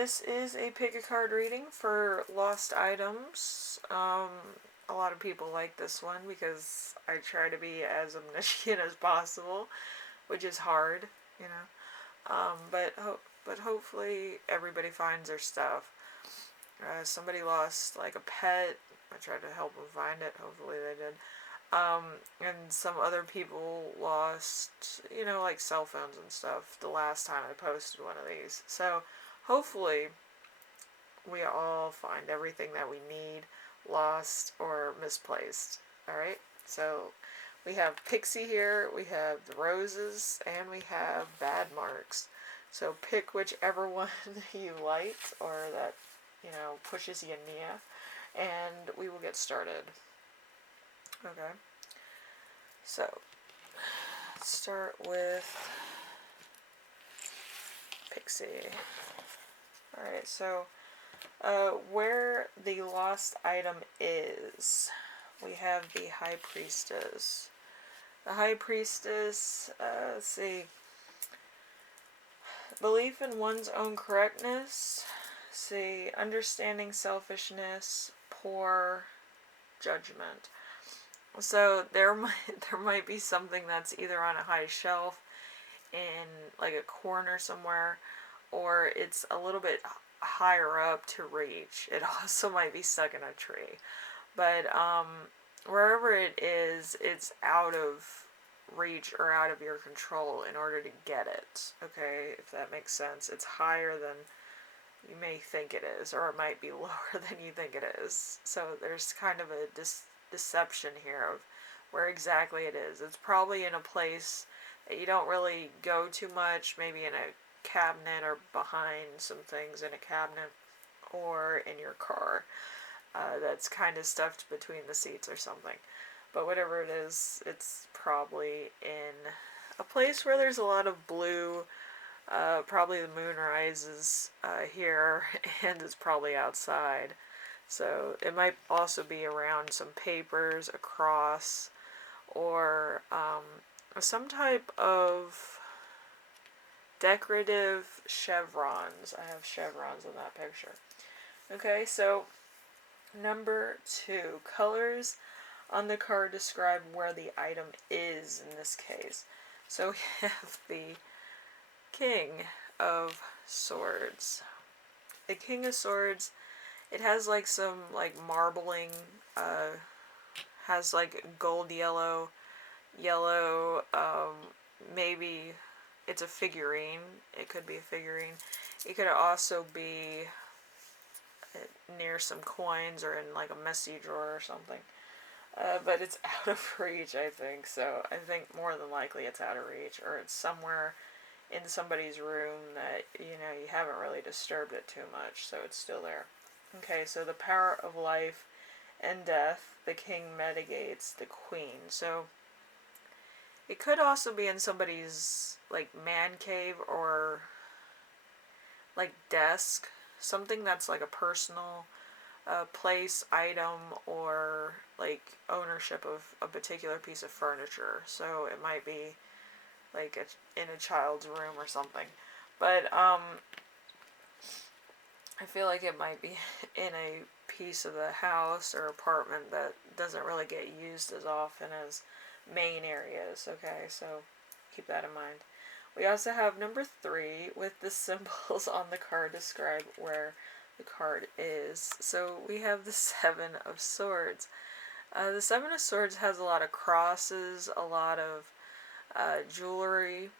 this is a pick a card reading for lost items. A lot of people like this one because I try to be as omniscient as possible, which is hard, you know. But hopefully everybody finds their stuff. Somebody lost like a pet. I tried to help them find it. Hopefully they did. And some other people lost, you know, like cell phones and stuff the last time I posted one of these. So hopefully we all find everything that we need, lost or misplaced. Alright? So we have Pixie here, we have the roses, and we have bad marks. So pick whichever one you like or that, you know, pushes you near, and we will get started. Okay. So, let's start with Pixie. Alright, so where the lost item is, we have the High Priestess. The High Priestess, let's see, belief in one's own correctness, see, understanding selfishness, poor judgment. So there might be something that's either on a high shelf in like a corner somewhere, or it's a little bit higher up to reach. It also might be stuck in a tree. But wherever it is, it's out of reach or out of your control in order to get it. Okay, if that makes sense. It's higher than you may think it is, or it might be lower than you think it is. So there's kind of a deception here of where exactly it is. It's probably in a place that you don't really go too much, maybe in a cabinet or behind some things in a cabinet or in your car that's kind of stuffed between the seats or something. But whatever it is, it's probably in a place where there's a lot of blue. Probably the moon rises here, and it's probably outside. So it might also be around some papers, a cross, or some type of decorative chevrons. I have chevrons in that picture. Okay, so number 2, colors on the card describe where the item is in this case. So we have the King of Swords. The King of Swords, it has like some like marbling, has like gold yellow, maybe it's a figurine. It could be a figurine. It could also be near some coins or in like a messy drawer or something. But it's out of reach, I think. So I think more than likely it's out of reach, or it's somewhere in somebody's room that, you know, you haven't really disturbed it too much, so it's still there. Okay, so the power of life and death, the king mitigates the queen. So it could also be in somebody's like man cave or like desk, something that's like a personal place, item, or like ownership of a particular piece of furniture. So it might be like in a child's room or something. But I feel like it might be in a piece of the house or apartment that doesn't really get used as often as main areas. Okay, so keep that in mind. We also have number 3 with the symbols on the card describe where the card is. So we have the 7 of Swords. The 7 of Swords has a lot of crosses, a lot of jewelry.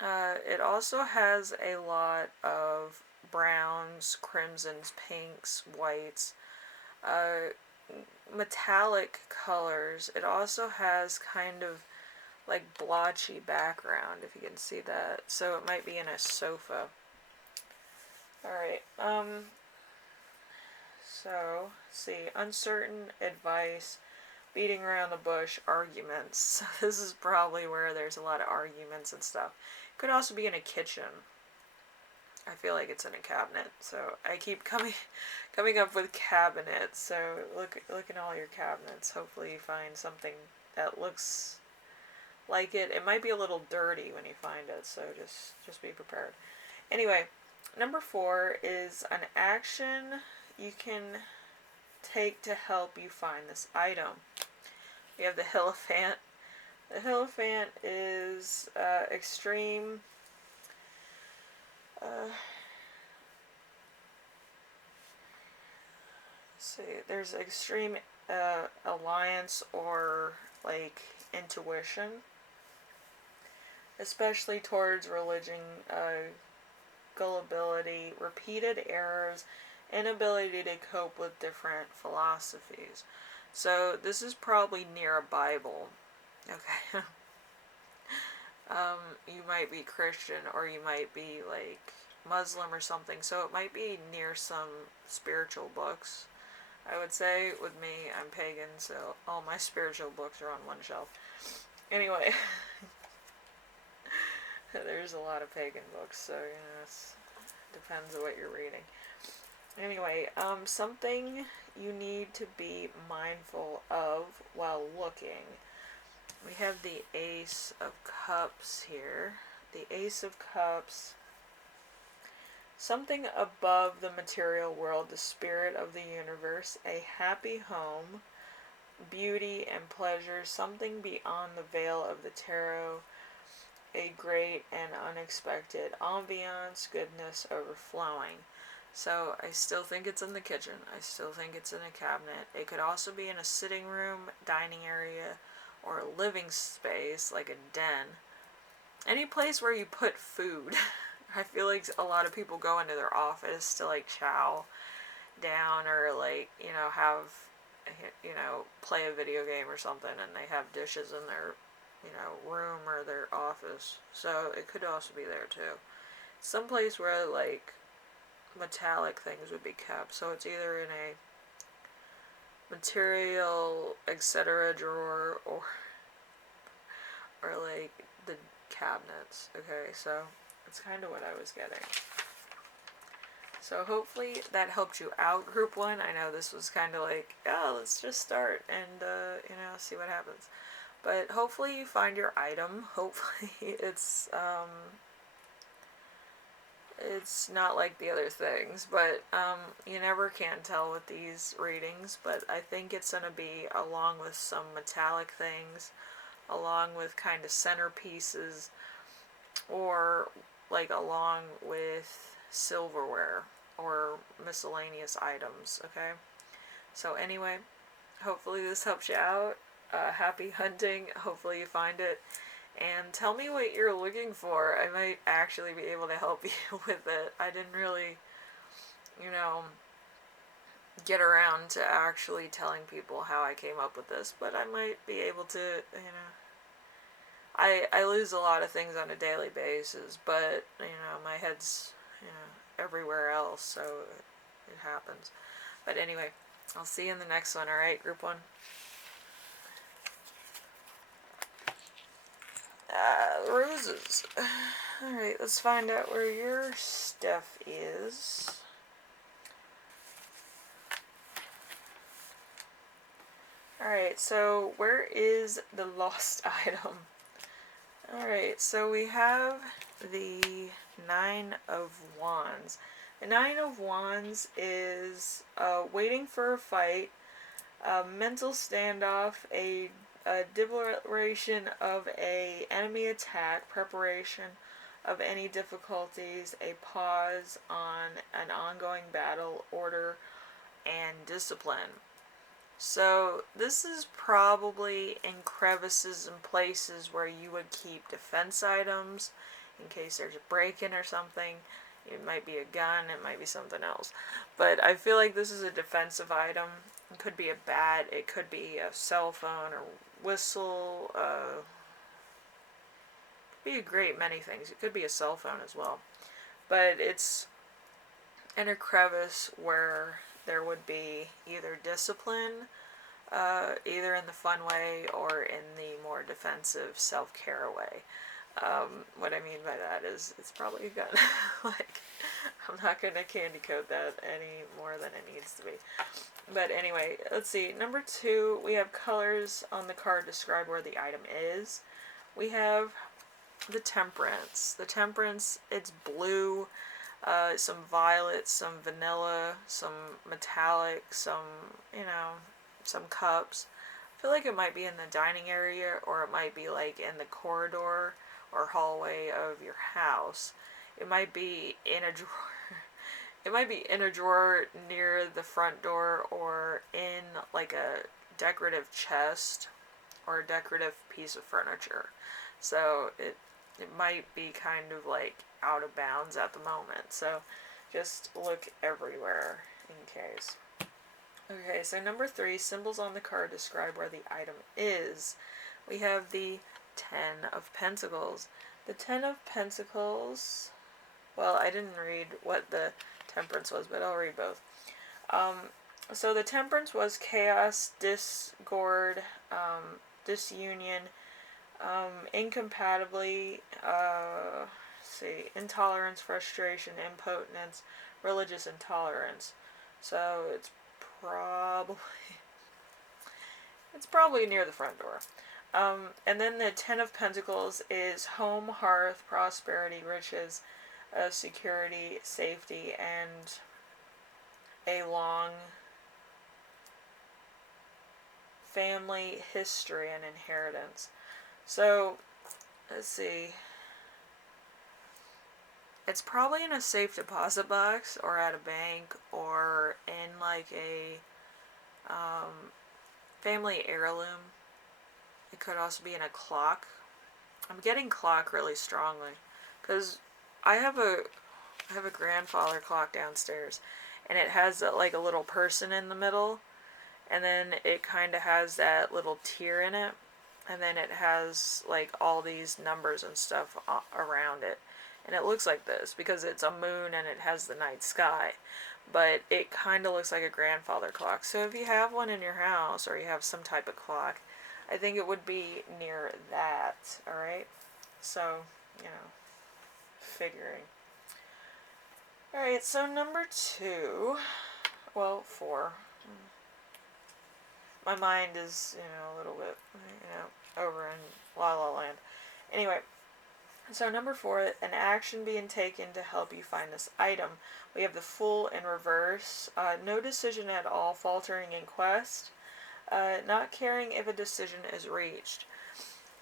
It also has a lot of browns, crimsons, pinks, whites, metallic colors. It also has kind of like blotchy background, if you can see that. So it might be in a sofa. Alright, so, let's see, uncertain advice, beating around the bush, arguments. So this is probably where there's a lot of arguments and stuff. It could also be in a kitchen. I feel like it's in a cabinet. So I keep coming up with cabinets. So look in all your cabinets. Hopefully you find something that looks like it. It might be a little dirty when you find it, so just be prepared. Anyway, number 4 is an action you can take to help you find this item. We have the Hierophant. The Hierophant is extreme. See, there's extreme alliance or like intuition, especially towards religion, gullibility, repeated errors, inability to cope with different philosophies. So this is probably near a Bible. Okay. You might be Christian, or you might be like Muslim or something, so it might be near some spiritual books. I would say with me, I'm pagan, so all my spiritual books are on one shelf. Anyway, there's a lot of pagan books, so it depends on what you're reading. Anyway, something you need to be mindful of while looking. We have the Ace of Cups here. The Ace of Cups. Something above the material world, the spirit of the universe, a happy home, beauty and pleasure, something beyond the veil of the tarot, a great and unexpected ambiance, goodness overflowing. So I still think it's in the kitchen. I still think it's in a cabinet. It could also be in a sitting room, dining area, or a living space, like a den. Any place where you put food. I feel like a lot of people go into their office to like chow down, or like, have, play a video game or something, and they have dishes in their, room or their office. So it could also be there too. Some place where like metallic things would be kept. So it's either in a material, etc. drawer, or like the cabinets. Okay, so that's kind of what I was getting. So hopefully that helped you out, Group 1. I know this was kind of like, let's just start and, see what happens. But hopefully you find your item. Hopefully it's not like the other things. But you never can tell with these readings. But I think it's going to be along with some metallic things, along with kind of centerpieces, or like along with silverware or miscellaneous items. Okay, so anyway, hopefully this helps you out. Happy hunting. Hopefully you find it, and tell me what you're looking for. I might actually be able to help you with it. I didn't really get around to actually telling people how I came up with this, but I might be able to. I lose a lot of things on a daily basis, but my head's everywhere else, so it happens. But anyway, I'll see you in the next one. Alright, Group 1? Roses. Alright, let's find out where your stuff is. Alright, so where is the lost item? Alright, so we have the 9 of Wands. The 9 of Wands is waiting for a fight, a mental standoff, a declaration of a enemy attack, preparation of any difficulties, a pause on an ongoing battle, order, and discipline. So this is probably in crevices and places where you would keep defense items in case there's a break-in or something. It might be a gun, it might be something else. But I feel like this is a defensive item. It could be a bat, it could be a cell phone or whistle. It could be a great many things. It could be a cell phone as well. But it's in a crevice where there would be either discipline, either in the fun way or in the more defensive self-care way. What I mean by that is it's probably a gun. Like, I'm not going to candy coat that any more than it needs to be. But anyway, let's see. Number 2, we have colors on the card describe where the item is. We have the Temperance. The Temperance, it's blue. some violet, some vanilla, some metallic, some, some cups. I feel like it might be in the dining area, or it might be like in the corridor or hallway of your house. It might be in a drawer. It might be in a drawer near the front door, or in like a decorative chest or a decorative piece of furniture. So it might be kind of like out of bounds at the moment. So just look everywhere in case. Okay, so number 3, symbols on the card describe where the item is. We have the 10 of Pentacles. The 10 of Pentacles, well, I didn't read what the Temperance was, but I'll read both. So the Temperance was chaos, discord, disunion, incompatibility, intolerance, frustration, impotence, religious intolerance. So it's probably near the front door. And then the 10 of Pentacles is home, hearth, prosperity, riches, security, safety, and a long family history and inheritance. So, let's see. It's probably in a safe deposit box, or at a bank, or in like a family heirloom. It could also be in a clock. I'm getting clock really strongly, because I have a grandfather clock downstairs, and it has like a little person in the middle, and then it kind of has that little tear in it, and then it has like all these numbers and stuff around it, and it looks like this because it's a moon and it has the night sky, but it kind of looks like a grandfather clock. So if you have one in your house, or you have some type of clock, I think it would be near that. Alright, so figuring. Alright, so number 2, well, 4. My mind is, a little bit, over in La La Land. Anyway, so number 4, an action being taken to help you find this item. We have the Fool in reverse. No decision at all, faltering in quest. Not caring if a decision is reached.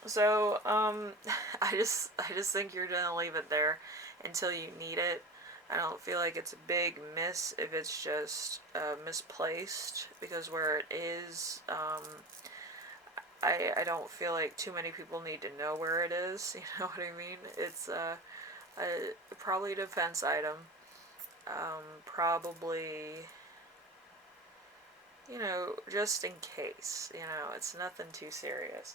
So, I just think you're gonna leave it there until you need it. I don't feel like it's a big miss if it's just misplaced, because where it is, I don't feel like too many people need to know where it is. You know what I mean? It's probably a defense item. Probably, just in case. It's nothing too serious.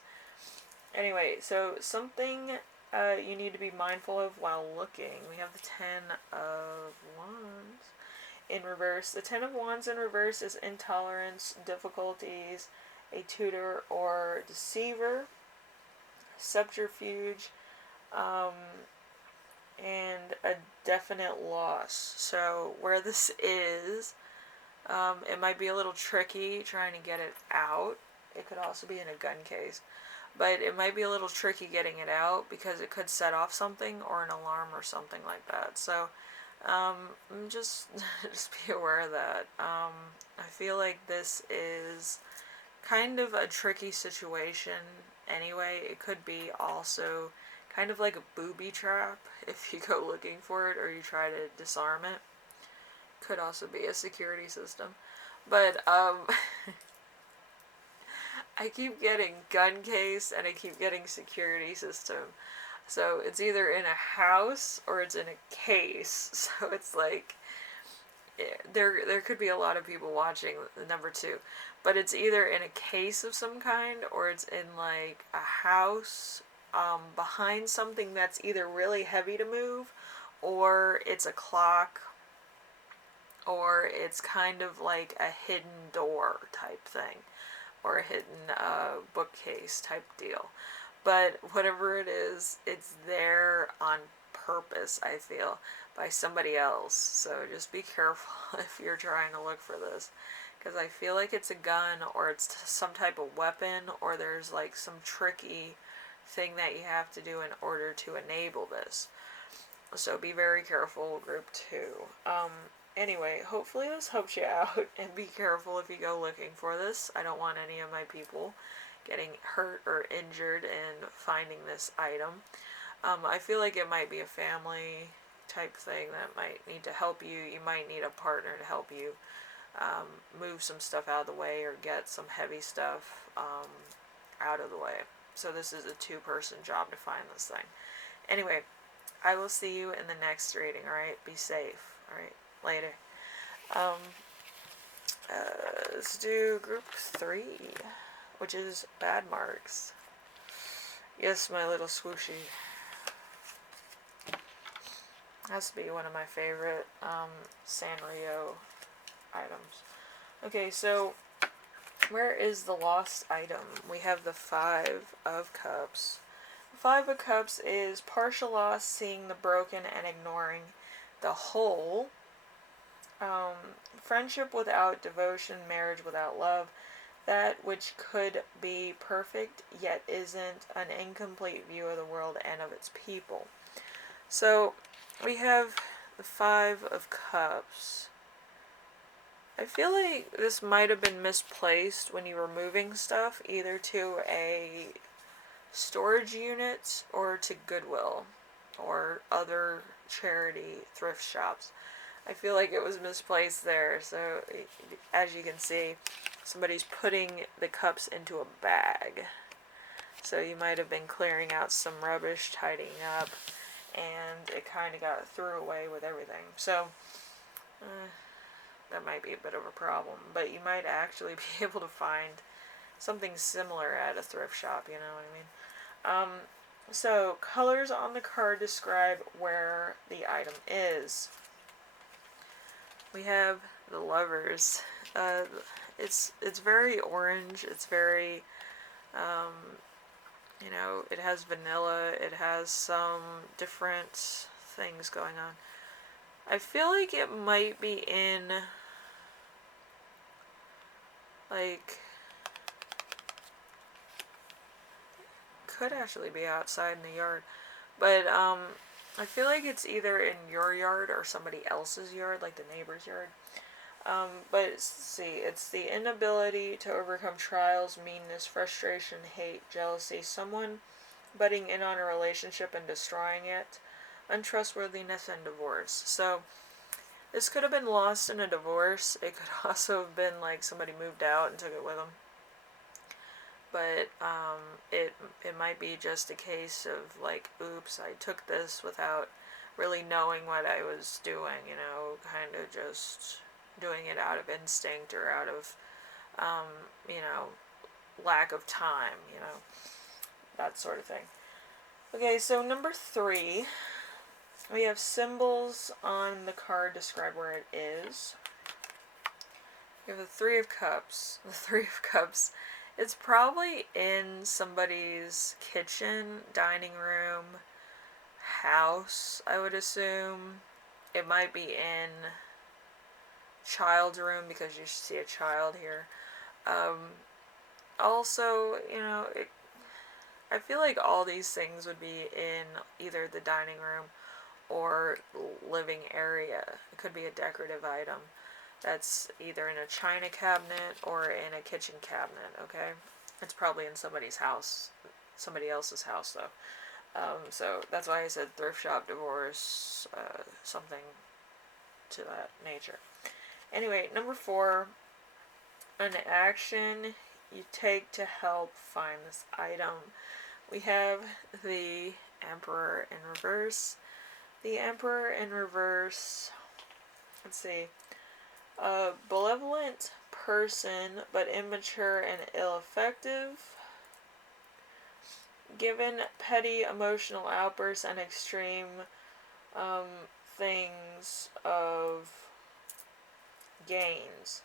Anyway, so something you need to be mindful of while looking. We have the 10 of Wands in reverse. The 10 of Wands in reverse is intolerance, difficulties, a tutor or deceiver, subterfuge, and a definite loss. So where this is, it might be a little tricky trying to get it out. It could also be in a gun case. But it might be a little tricky getting it out, because it could set off something, or an alarm or something like that. So, just be aware of that. I feel like this is kind of a tricky situation anyway. It could be also kind of like a booby trap if you go looking for it, or you try to disarm it. Could also be a security system. But, I keep getting gun case, and I keep getting security system. So it's either in a house, or it's in a case. So it's like, there could be a lot of people watching the number 2. But it's either in a case of some kind, or it's in like a house behind something that's either really heavy to move, or it's a clock, or it's kind of like a hidden door type thing, or a hidden bookcase type deal. But whatever it is, it's there on purpose, I feel, by somebody else. So just be careful if you're trying to look for this, because I feel like it's a gun, or it's some type of weapon, or there's like some tricky thing that you have to do in order to enable this. So be very careful, group 2. Anyway, hopefully this helps you out, and be careful if you go looking for this. I don't want any of my people getting hurt or injured in finding this item. I feel like it might be a family type thing that might need to help you. You might need a partner to help you move some stuff out of the way, or get some heavy stuff out of the way. So this is a 2-person job to find this thing. Anyway, I will see you in the next reading, alright? Be safe, alright? Later. Let's do group 3, which is bad marks. Yes, my little swooshy. Has to be one of my favorite Sanrio items. Okay, so where is the lost item? We have the 5 of Cups. 5 of Cups is partial loss, seeing the broken and ignoring the whole. Friendship without devotion, marriage without love, that which could be perfect yet isn't, an incomplete view of the world and of its people. So we have the 5 of Cups. I feel like this might have been misplaced when you were moving stuff, either to a storage unit or to Goodwill or other charity thrift shops. I feel like it was misplaced there. So as you can see, somebody's putting the cups into a bag. So you might have been clearing out some rubbish, tidying up, and it kind of got thrown away with everything. So that might be a bit of a problem, but you might actually be able to find something similar at a thrift shop, you know what I mean? So colors on the card describe where the item is. We have the Lovers. It's very orange. It's very, you know, it has vanilla. It has some different things going on. I feel like it might be in, like, could actually be outside in the yard, but I feel like it's either in your yard or somebody else's yard, like the neighbor's yard. But let's see, it's the inability to overcome trials, meanness, frustration, hate, jealousy, someone butting in on a relationship and destroying it, untrustworthiness, and divorce. So this could have been lost in a divorce. It could also have been like somebody moved out and took it with them. But it might be just a case of like, oops, I took this without really knowing what I was doing, you know, kind of just doing it out of instinct or out of, you know, lack of time, you know, that sort of thing. Okay, so number 3, we have symbols on the card describe where it is. We have the 3 of Cups. The 3 of Cups, it's probably in somebody's kitchen, dining room, house, I would assume. It might be in child's room because you see a child here. Also, you know, I feel like all these things would be in either the dining room or living area. It could be a decorative item that's either in a china cabinet or in a kitchen cabinet, okay? It's probably in somebody's house, somebody else's house, though. So that's why I said thrift shop, divorce, something to that nature. Anyway, number 4, an action you take to help find this item. We have the Emperor in reverse. The Emperor in reverse, let's see, a benevolent person but immature and ill-effective, given petty emotional outbursts and extreme things of gains.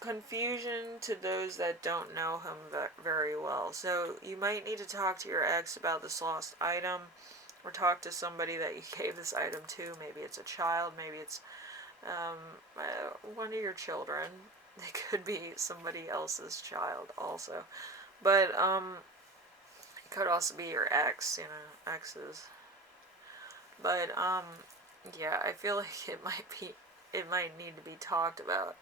Confusion to those that don't know him very well. So you might need to talk to your ex about this lost item, or talk to somebody that you gave this item to. Maybe it's a child, maybe it's one of your children. It could be somebody else's child also. But it could also be your ex, you know, exes. But, yeah, I feel like it might need to be talked about.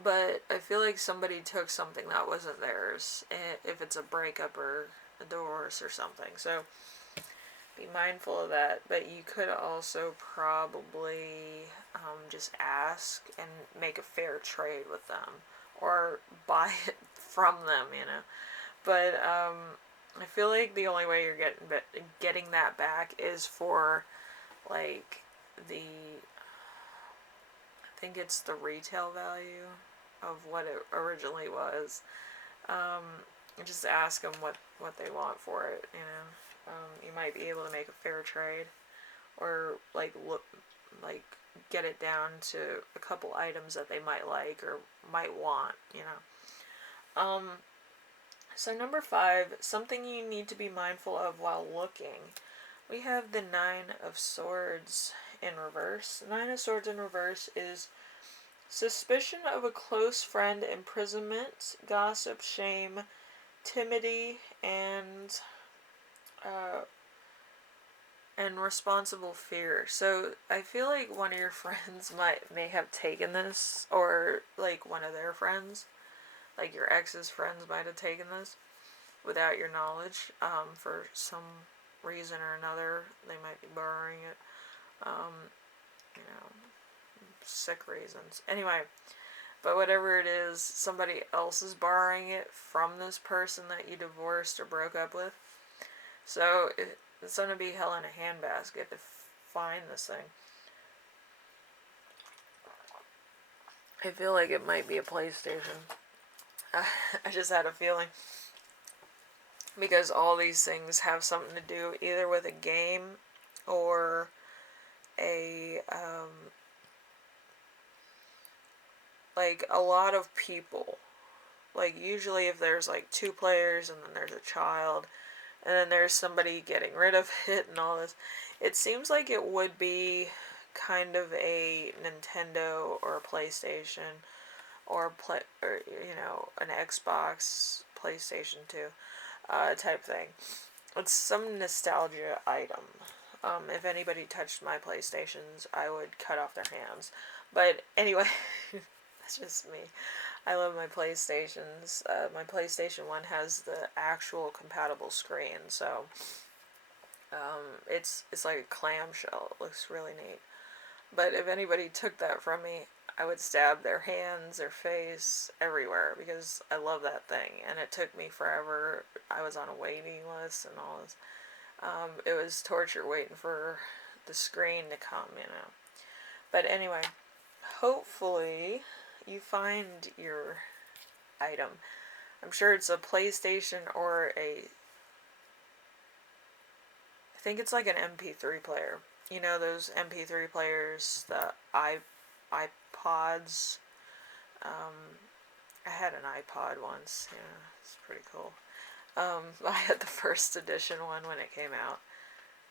But I feel like somebody took something that wasn't theirs, if it's a breakup or a divorce or something. So be mindful of that. But you could also probably just ask and make a fair trade with them, or buy it from them, you know. But I feel like the only way you're getting that back is for, like, I think it's the retail value of what it originally was. Um, just ask them what they want for it. You know, you might be able to make a fair trade, or like get it down to a couple items that they might like or might want. You know. So number 5, something you need to be mindful of while looking. We have the 9 of Swords in reverse. 9 of Swords in reverse is suspicion of a close friend, imprisonment, gossip, shame, timidity, uh, and responsible fear. So I feel like one of your friends may have taken this, or like one of their friends, like your ex's friends might have taken this without your knowledge, for some reason or another. They might be borrowing it, um, you know, sick reasons. Anyway, but whatever it is, somebody else is borrowing it from this person that you divorced or broke up with. So it's going to be hell in a handbasket to find this thing. I feel like it might be a PlayStation. I just had a feeling. Because all these things have something to do either with a game or a, like, a lot of people. Like, usually if there's like 2 players and then there's a child and then there's somebody getting rid of it and all this, it seems like it would be kind of a Nintendo or a PlayStation or you know, an Xbox, PlayStation 2 type thing. It's some nostalgia item. If anybody touched my PlayStations, I would cut off their hands. But anyway, that's just me. I love my PlayStations. My PlayStation 1 has the actual compatible screen, so it's like a clamshell. It looks really neat. But if anybody took that from me, I would stab their hands, their face, everywhere, because I love that thing. And it took me forever. I was on a waiting list and all this. It was torture waiting for the screen to come, you know. But anyway, hopefully you find your item. I'm sure it's a PlayStation or I think it's like an MP3 player. You know those MP3 players, the iPods. I had an iPod once. Yeah, it's pretty cool. I had the first edition one when it came out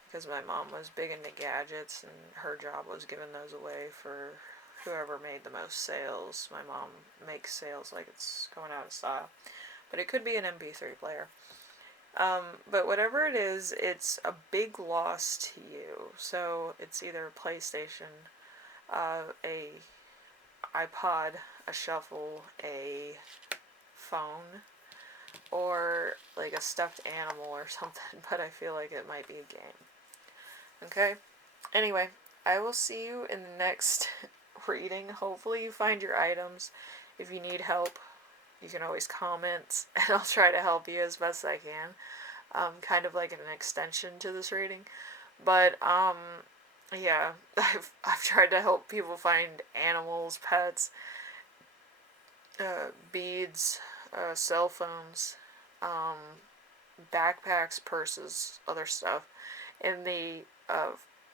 because my mom was big into gadgets and her job was giving those away for whoever made the most sales. My mom makes sales like it's going out of style. But it could be an MP3 player. But whatever it is, it's a big loss to you. So it's either a PlayStation, a iPod, a shuffle, a phone, or like a stuffed animal or something. But I feel like it might be a game. Okay? Anyway, I will see you in the next reading. Hopefully you find your items. If you need help, you can always comment, and I'll try to help you as best I can. Kind of like an extension to this reading. But, yeah, I've tried to help people find animals, pets, beads, cell phones, backpacks, purses, other stuff in the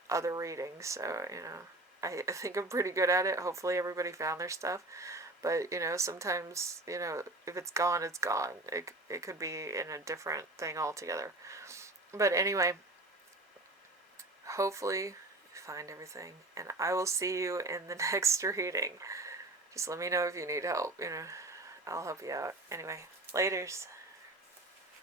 other readings. So, you know, I think I'm pretty good at it. Hopefully everybody found their stuff. But, you know, sometimes, you know, if it's gone, it's gone. It could be in a different thing altogether. But anyway, hopefully you find everything. And I will see you in the next reading. Just let me know if you need help, you know. I'll help you out. Anyway, laters.